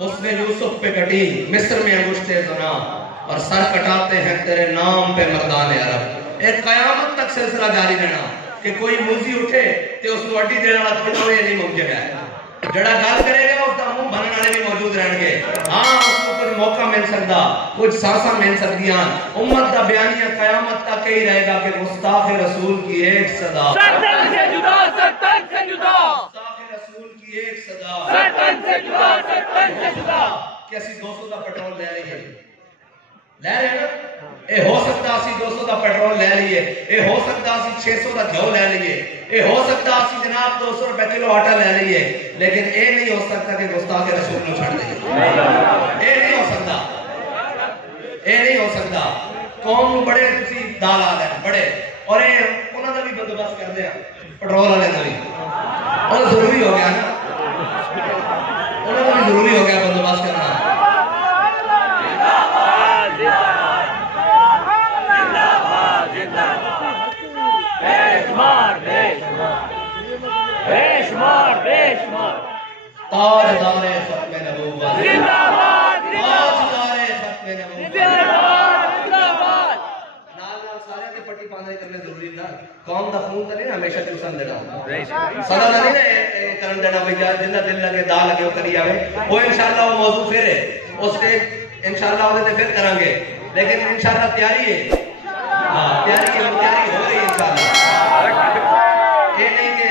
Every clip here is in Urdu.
اس نے یوسف پہ کٹی مصر میں انگشتے زنا اور سر کٹاتے ہیں تیرے نام پہ مردان عرب. ایک قیامت تک سلسلہ جاری رہنا کہ کوئی موزی اٹھے تے اس کو اڈی دینے والا تھوڑا یہ نہیں ممکن ہے. جڑا گل کرے گا اس کا منہ بننے والے بھی موجود رہن گے. ہاں اس کو کچھ موقع مل سکتا, کچھ سانساں مل سکتیاں. امت کا بیانیہ قیامت تک ہی رہے گا کہ گستاخ رسول کی ایک صدا, سرطن سے جدا, سرطن سے جدا, گستاخ رسول کی ایک صدا, سرطن سے جدا, سرطن سے جدا. کہ اسی 200 کا پیٹرول لے رہے ہیں نا, اے ہو سکتا اسی 200 کا پیٹرول لے لیے, اے ہو سکتا اسی 600 کا گھیو لے لیے, اے ہو سکتا اسی جناب 200 روپے کلو آٹا لے لیے, لیکن اے نہیں ہو سکتا کہ گستاخ رسول کو چھڑ دیں. اے نہیں ہو سکتا, اے نہیں ہو سکتا. قوم بڑے تسی دال آ لیں بڑے, اور اے انہوں نے بھی بندوبست کر دیا پیٹرول والے نے بھی, اور ضروری ہو گیا نا, انہوں نے بھی ضروری ہو گیا بندوبست کرنا. تاجدار ختم نبوت زندہ باد, تاجدار ختم نبوت زندہ باد. نال سارے تے پٹی پانا کرنے ضروری نا, قوم دا خون تے نہیں ہمیشہ چوسن دینا, سدا نہیں نا کرن دینا بھئی جنہ دل لگے دا لگے او کری آوے. وہ انشاءاللہ وہ موضوع پھر ہے, اس تے انشاءاللہ اودے تے پھر کران گے, لیکن انشاءاللہ تیاری ہے. ہاں تیاری ہے, تیاری ہو رہی ہے انشاءاللہ. یہ نہیں کہ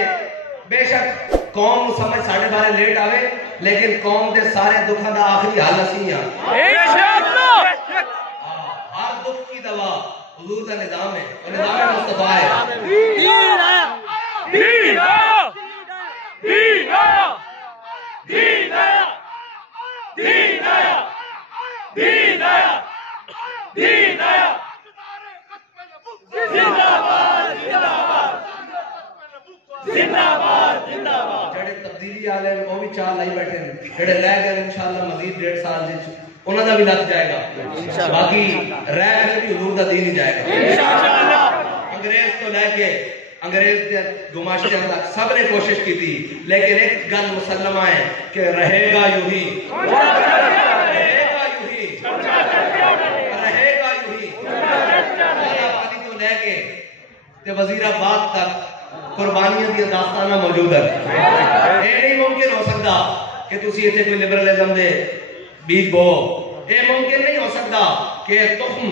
بے شک قوم سمجھ ساڑھے بارے لیٹ آوے, لیکن قوم دے سارے دکھاں دا آخری حال اسی ہیں. ہر دکھ کی دوا حضور دا نظام ہے, اور نظام مصطفیٰ ہے. دین آیا, دین آیا, دین آیا, دین آیا, دین آیا, دین آیا, دین آیا. زندہ باد, زندہ باد, زندہ باد, زندہ باد. جڑے تبدیلی آلے ہیں وہ بھی چال لائی بیٹھے ہیں, جڑے لے گئے انشاءاللہ مزید 1.5 سال جس انہوں نے بھی لگ جائے گا, باقی رہ گئے بھی حضور دا دین ہی جائے گا. انگریز کو لے کے انگریز کے گماشتے تک سب نے کوشش کی تھی, لیکن ایک گل مسلمہ ہے کہ رہے گا یوں ہی, رہے گا یوں ہی, رہے گا یوں ہی. کو لے کے تے وزیر آباد تک قربانیاں دی داستانہ موجود ہے. یہ نہیں ممکن ہو سکتا کہ تسی ایتھے کوئی لبرلزم دے بیج بو, یہ ممکن نہیں ہو سکتا کہ تخم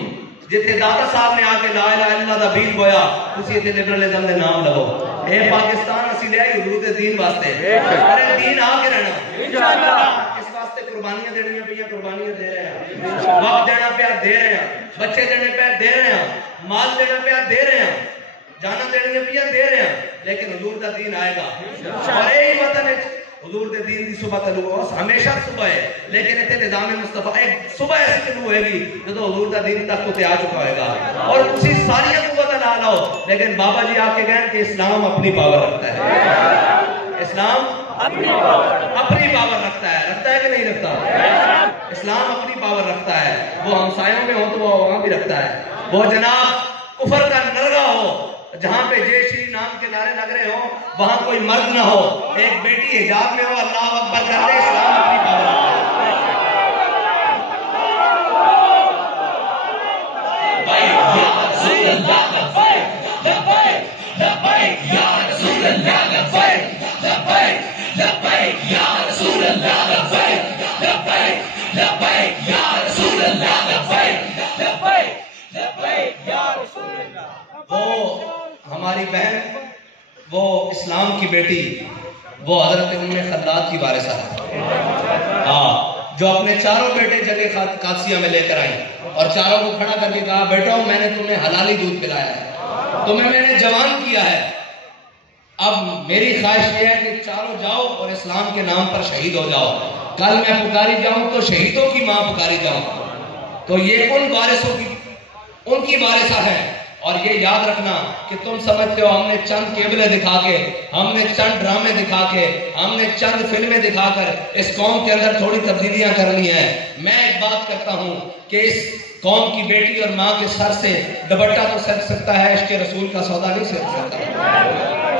جتنے دادا صاحب نے آ کے لا الہ الا اللہ دا بیج بویا تسی ایتھے لبرلزم دے نام لگو. اے پاکستان اسی لے حضور دے دین واسطے, ارے دین آ کے رہنا انشاءاللہ. اس واسطے قربانیاں دینیاں پہ قربانیاں دے رہے ہیں, وقت دینا پہ دے رہے ہیں, بچے دینے پہ دے رہے ہیں, مال دینا پہ دے رہے ہیں, جانا دینے پہ دے رہے ہیں, لیکن حضور دا دین آئے گا. اور یہی وطن ہے حضور دے دین دی صبح طلوع, ہمیشہ صبح ہے, لیکن اتنے نظام مصطفیٰ ایک صبح ایسی طلوع ہوئے گی جو حضور دا دین تک تے آ چکا ہوئے گا. اور اسی ساری قوت لا لو, لیکن بابا جی آ کے کہیں کہ اسلام اپنی پاور رکھتا ہے, اسلام اپنی پاور رکھتا ہے. رکھتا ہے کہ نہیں رکھتا؟ اسلام اپنی پاور رکھتا ہے. وہ ہمسایوں میں ہو تو وہ وہاں بھی رکھتا ہے. وہ جناب کفر کا نرگا ہو, جہاں پہ جے شری نام کے نعرے لگ رہے ہوں وہاں کوئی مرد نہ ہو, ایک بیٹی حجاب میں ہو اللہ اکبر کر دے, اسلام اپنی پاور رکھتا وہ ہماری بہن, وہ اسلام کی بیٹی, وہ حضرت ام خلاد کی وارثہ ہے, ہاں, جو اپنے چاروں بیٹے جگہ قادسیہ میں لے کر آئی اور چاروں کو کھڑا کر کے کہا بیٹو میں نے تمہیں حلالی دودھ پلایا ہے, تمہیں میں نے جوان کیا ہے, اب میری خواہش یہ ہے کہ چاروں جاؤ اور اسلام کے نام پر شہید ہو جاؤ. کل میں پکاری جاؤں تو شہیدوں کی ماں پکاری جاؤں. تو یہ ان وارثوں کی, ان کی وارثہ ہے. اور یہ یاد رکھنا کہ تم سمجھتے ہو ہم نے چند کیبلیں دکھا کے, ہم نے چند ڈرامے دکھا کے, ہم نے چند فلمیں دکھا کر اس قوم کے اندر تھوڑی تبدیلیاں کرنی ہیں. میں ایک بات کرتا ہوں کہ اس قوم کی بیٹی اور ماں کے سر سے دوپٹہ تو سر سکتا ہے, عشق رسول کا سودا نہیں سر سکتا.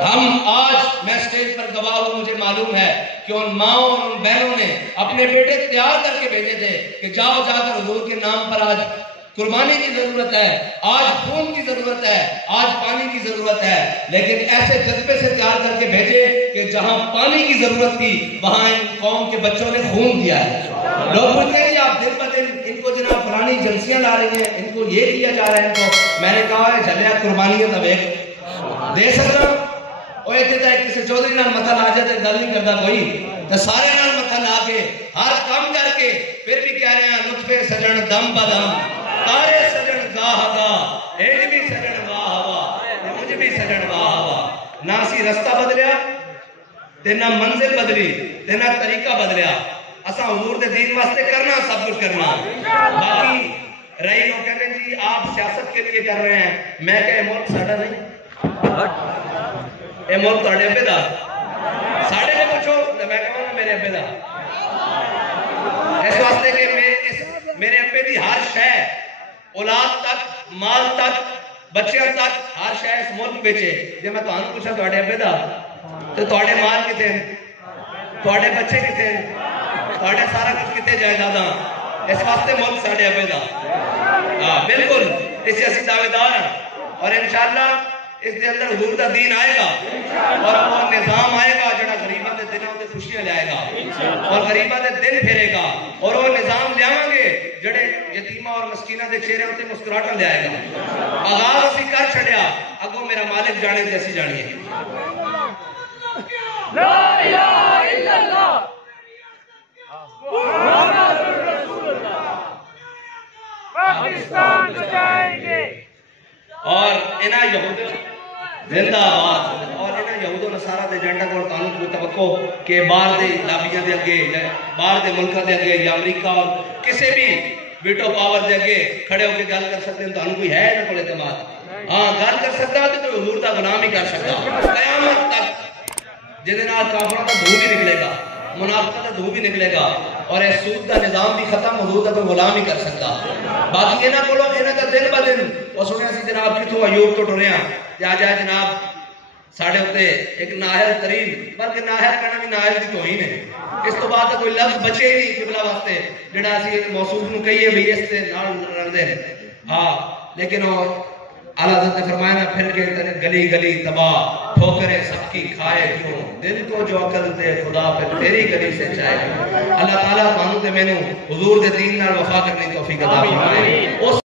ہم آج میں سٹیج پر گواہ ہوں، مجھے معلوم ہے کہ ان ماؤں اور ان بہنوں نے اپنے بیٹے تیار کر کے بھیجے تھے کہ جاؤ جا کر حضور کے نام پر آج قربانی کی ضرورت ہے، آج خون کی ضرورت ہے، آج پانی کی ضرورت ہے، لیکن ایسے جذبے سے تیار کر کے بھیجے کہ جہاں پانی کی ضرورت تھی وہاں ان قوم کے بچوں نے خون دیا ہے۔ لوگ پوچھتے ہیں کہ آپ دن بہ دن ان کو جناب فلانی ایجنسیاں لا رہی ہیں، ان کو یہ کیا جا رہا ہے، ان کو میں نے کہا ہے جلیا قربانی تب ایک دے سکتا اور اتنے تک کسی چودھری نال متھا لا جاتے گل نہیں کرتا کوئی، تو سارے نال متھا لا کے ہر کام کر کے پھر بھی کہہ رہے ہیں لطفے سجن دم بدم تارے سجن گاہ گاہ ایج بھی سجن واہ واہ مجھ بھی سجن واہ واہ۔ نہ سی رستہ بدلیا تے نہ منزل بدلی تے نہ طریقہ بدلیا، اساں حضور دے دین واسطے کرنا سب کچھ کرنا۔ باقی رہی لوگ کہتے ہیں جی آپ سیاست کے لیے کر رہے ہیں، میں کہ ملک ساڈا نہیں، اے ملک تہاڈے ابے دا، ساڈے کو پوچھو تے میں کہوں گا میرے ابے دا، اس واسطے کہ میرے ابے دی ہر شے اولاد تک مال تک بچیاں تک ہر شے اس ملک وچ ہے۔ جے میں تہانوں پوچھاں تہاڈے ابے دا تے تہاڈے مال کتے ہیں، تہاڈے بچے کتے ہیں، تہاڈے سارا کچھ کتے جائیداداں، اس واسطے ملک ساڈے ابے دا۔ ہاں بالکل اس سے اسی دعوے دار ہیں، اور انشاءاللہ اس دے اندر حضور دا دین آئے گا اور وہ نظام آئے گا جڑا غریباں دے دلوں تے خوشیاں لے آئے گا اور غریباں دے دل پھیرے گا، اور وہ نظام لے آواں گے جڑے یتیماں اور مسکیناں دے چہرے تے مسکراہٹاں لے آئے گا۔ آغاز اسی کر چھڈیا، اگوں میرا مالک جانے تے اسی جانیے۔ لا الہ الا اللہ محمد رسول اللہ، پاکستان بچائیں گے۔ اور انہاں یہود زندہ آباد، اور انہاں یہود و نصارہ دے ایجنڈا کو تعلق کوئی توقع کہ باہر دے لابیاں دے اگے یا باہر دے ملکاں دے اگے یا امریکہ اور کسی بھی ویٹو پاور دے اگے کھڑے ہو کے گل کر سکتے ہیں، تعلق کوئی ہے نہ کوئی اعتماد؟ ہاں گل کر سکتا تو کوئی حضور دا غلام ہی کر سکتا قیامت تک، جن دے نال کافراں دا دھوں بھی نکلے گا، منافقاں دا دھوں بھی نکلے گا، اور اس سود دا نظام بھی ختم حضور دا کوئی غلام ہی کر سکتا۔ باقی انہاں کولوں انہاں دا دن با دن وہ سنیا سی جناب کتوں ایوب تو ٹریا جا جا جناب ساڑھے ہوتے ایک ناہر ترین، بلکہ ناہر کہنا بھی ناہر دی توہین ہے، اس تو بعد کوئی لفظ بچے ہی نہیں قبلہ واسطے جڑا اسی موصوف نو کہیے بھی اس تے نال رلدے ہیں۔ ہاں لیکن وہ اعلیٰ حضرت نے فرمایا نا پھر کے گلی گلی تباہ ٹھوکریں سب کی کھائے کیوں، دل کو جو عقل دے خدا پھر تیری گلی سے چاہے۔ اللہ تعالیٰ تانوں تے مینوں حضور دے دین نال وفا کرنے توفیق عطا فرمائے۔